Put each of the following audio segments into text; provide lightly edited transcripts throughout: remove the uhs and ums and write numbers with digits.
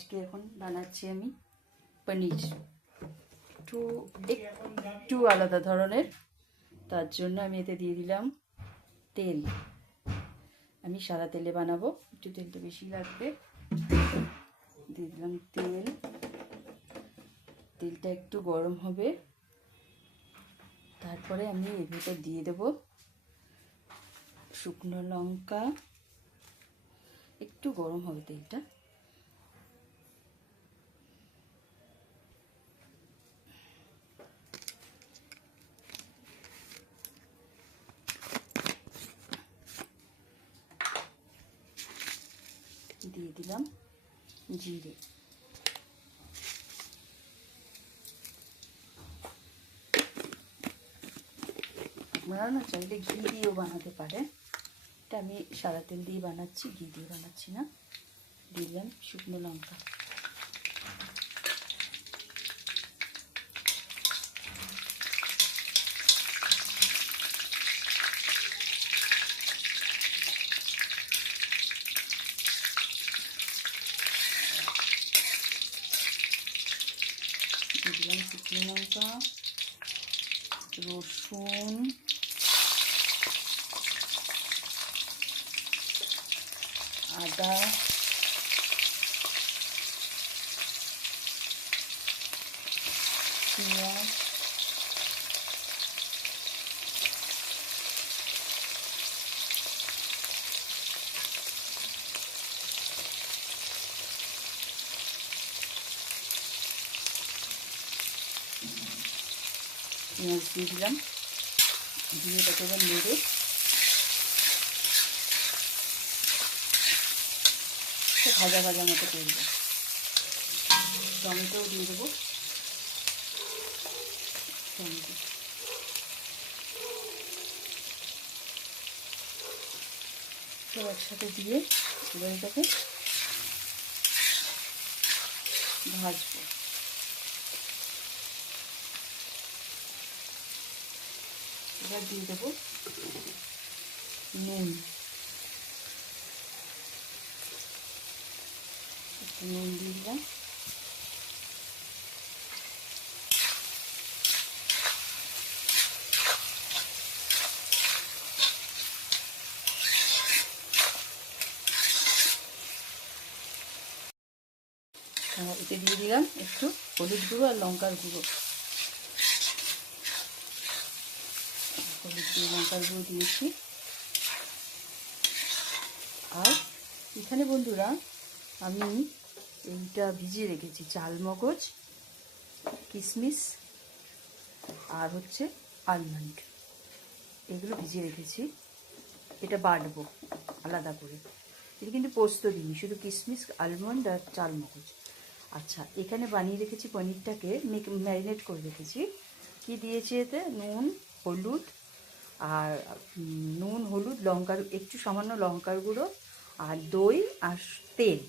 আজকে এখন বানাচ্ছি আমি পনির, একটু আলাদা ধরনের। তার জন্য আমি এতে দিয়ে দিলাম তেল। আমি সাদা তেলে বানাবো, একটু তেলটা বেশি লাগবে। দিয়ে দিলাম তেল, তেলটা একটু গরম হবে। তারপরে আমি এর ভিতর দিয়ে দেবো শুকনো লঙ্কা। একটু গরম হবে তেলটা। দিয়ে দিলাম জিরে। আপনারা না চাইলে ঘি দিয়েও বানাতে পারেন। এটা আমি সাদা তেল দিয়ে বানাচ্ছি, ঘি দিয়ে বানাচ্ছি না। দিলাম শুকনো লঙ্কা। দিলাম শুকনো লঙ্কা, রসুন, আদা, পেঁয়াজ, পেঁয়াজ দিয়ে দিলাম। দিয়ে এটাকে এবার নেড়ে ভাজা ভাজা মতো করব। টমেটোও দিয়ে দেবো, টমেটো। সব একসাথে দিয়ে এবার এটাকে ভাজবো। এবার দিয়ে দেবো নুন, একটু নুন দিয়ে দিলাম। এতে দিয়ে দিলাম একটু হলুদ গুঁড়ো আর লঙ্কার গুঁড়ো। হলুদ গুঁড়ো লঙ্কার গুঁড়ো দিয়েছি। আর এখানে বন্ধুরা আমি এইটা ভিজিয়ে রেখেছি, চালমগজ, কিশমিশ আর হচ্ছে আলমন্ড, এগুলো ভিজিয়ে রেখেছি। এটা বাটবো আলাদা করে। এটা কিন্তু পোস্ত দিইনি, শুধু কিশমিশ, আলমন্ড আর চালমগজ। আচ্ছা, এখানে বানিয়ে রেখেছি পনিরটাকে, ম্যারিনেট করে রেখেছি। কি দিয়েছি এতে? নুন, হলুদ, আর নুন, হলুদ, লঙ্কার একটু সামান্য লঙ্কার গুঁড়ো, আর দই আর তেল,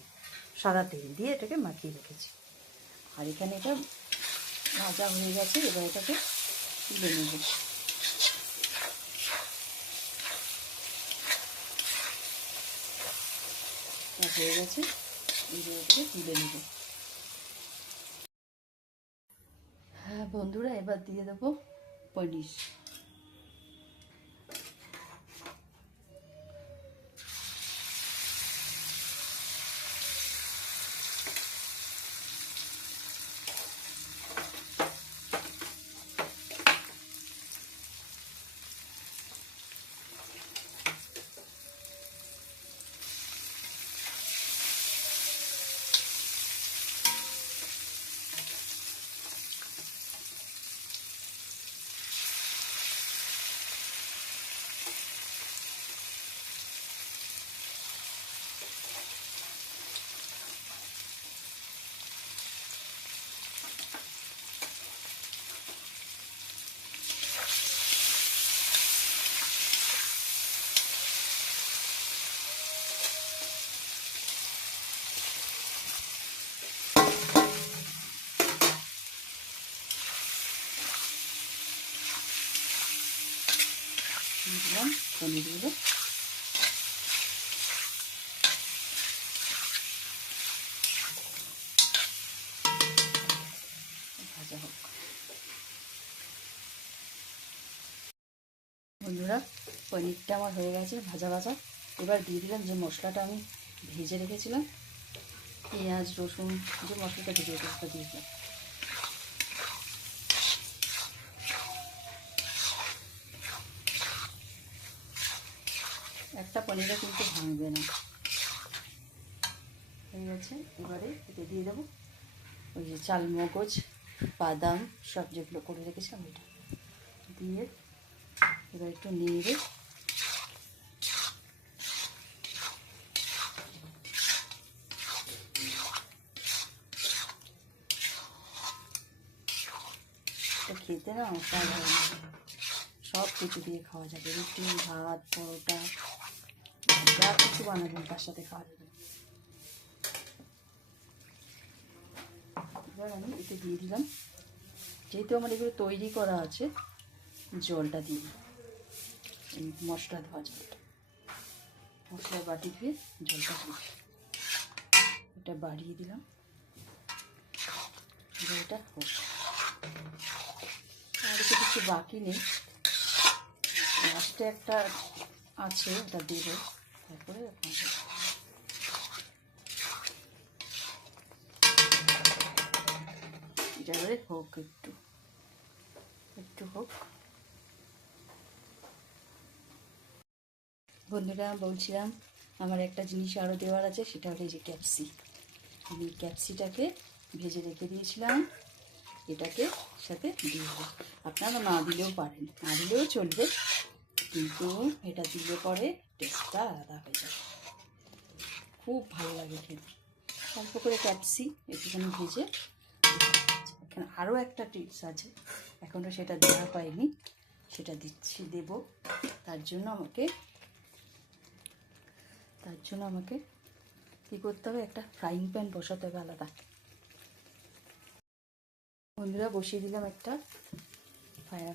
সাদা তেল দিয়ে এটাকে মাখিয়ে রেখেছি। আর এখানে এটা ভাজা হয়ে গেছে। এবার এটাকে তুলে নেব। হয়ে গেছে, এবার এটাকে তুলে নেব। হ্যাঁ বন্ধুরা, এবার দিয়ে দেবো পনির। দিলাম পনিরগুলো। ভাজা হোক। বন্ধুরা পনিরটা আমার হয়ে গেছে ভাজা ভাজা। এবার দিয়ে দিলাম যে মশলাটা আমি ভেজে রেখেছিলাম, পেঁয়াজ রসুন যে মশলাটা ভেজে রেখেছিলাম দিয়ে দিলাম। একটা পনিরও কিন্তু ভাঙবে না। হয়ে গেছে। এবারে এতে দিয়ে দেবো ওই যে চালমগজ বাদাম সব যেগুলো করে রেখেছিলাম ওইটা দিয়ে এবার একটু নেড়ে খেতে না অসাধারণ, সব কিছু দিয়ে খাওয়া যাবে, রুটি ভাত পরোটা যা কিছু বানাবেন তার সাথে খাওয়া যাবে। এবার আমি এতে দিয়ে দিলাম, যেহেতু আমার এগুলো তৈরি করা আছে, জলটা দিই, এই মশলা ধোয়া জলটা, মশলার বাটি ধুয়ে জলটা দিই, এটা বাড়িয়ে দিলাম। এটা হোক, আর কিছু বাকি নেই, লাস্টে একটা আছে ওটা দেবো, তারপরে এটা এবারে হোক, একটু একটু হোক। বন্ধুরা বলছিলাম আমার একটা জিনিস আরও দেওয়ার আছে, সেটা হলো এই যে ক্যাপসি। আমি ক্যাপসিটাকে ভেজে রেখে দিয়েছিলাম, এটাকে সাথে দিয়ে দেবো। আপনারা না দিলেও পারেন, না দিলেও চলবে, কিন্তু এটা দিলে পরে টেস্টটা আলাদা হয়ে যাবে, খুব ভালো লাগে খেতে। অল্প করে ক্যাপসি একটুখানি ভেজে। এখানে আরও একটা টিপস আছে, এখনও সেটা দেওয়া হয়নি, সেটা দেব। তার জন্য আমাকে কী করতে হবে, একটা ফ্রাইং প্যান বসাতে হবে আলাদা। বন্ধুরা বসিয়ে দিলাম একটা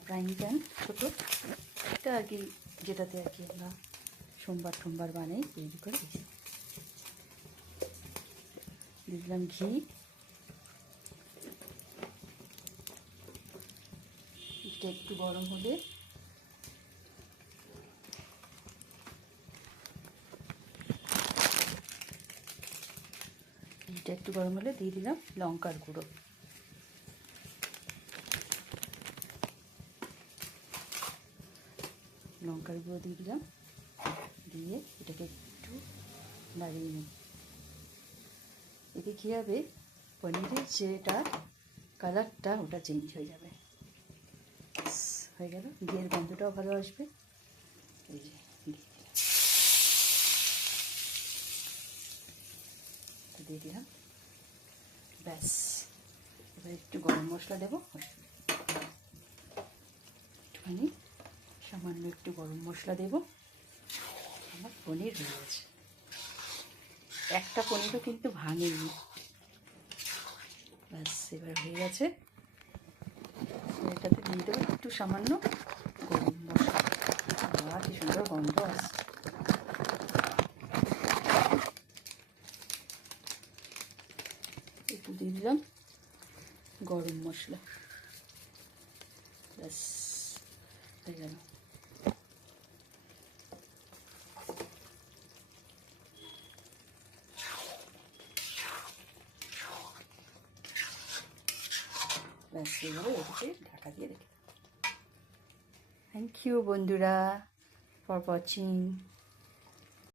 ফ্রাইং প্যান, ছোটো একটা আর কি, যেটাতে আর কি আমরা সোমবার বানাই তৈরি করে। দিয়ে দিলাম ঘি, এটা একটু গরম হলে দিয়ে দিলাম লঙ্কার গুঁড়ো, দিয়ে দিলাম, দিয়ে এটাকে একটু নাড়িয়ে নিই। এতে কী হবে, পনিরের যেটা কালারটা ওটা চেঞ্জ হয়ে যাবে। হয়ে গেল, ঘিয়ের গন্ধটাও ভালো আসবে। এই যে দিয়ে দিলাম, ব্যাস। এবার একটু গরম মশলা দেবো, একটুখানি সামান্য একটু গরম মশলা দেবো। আমার পনির হয়ে গেছে, একটা পনিরও কিন্তু ভাঙেনি, ব্যাস। এবার হয়ে গেছে, এটাতে দিয়ে দেবো একটু সামান্য গরম মশলা। কি সুন্দর গন্ধ আসছে। একটু দিয়ে দিলাম গরম মশলা, ব্যাস হয়ে গেল। ব্যাস এইভাবে এটাকে ঢাকা দিয়ে রেখে। থ্যাংক ইউ বন্ধুরা ফর ওয়াচিং।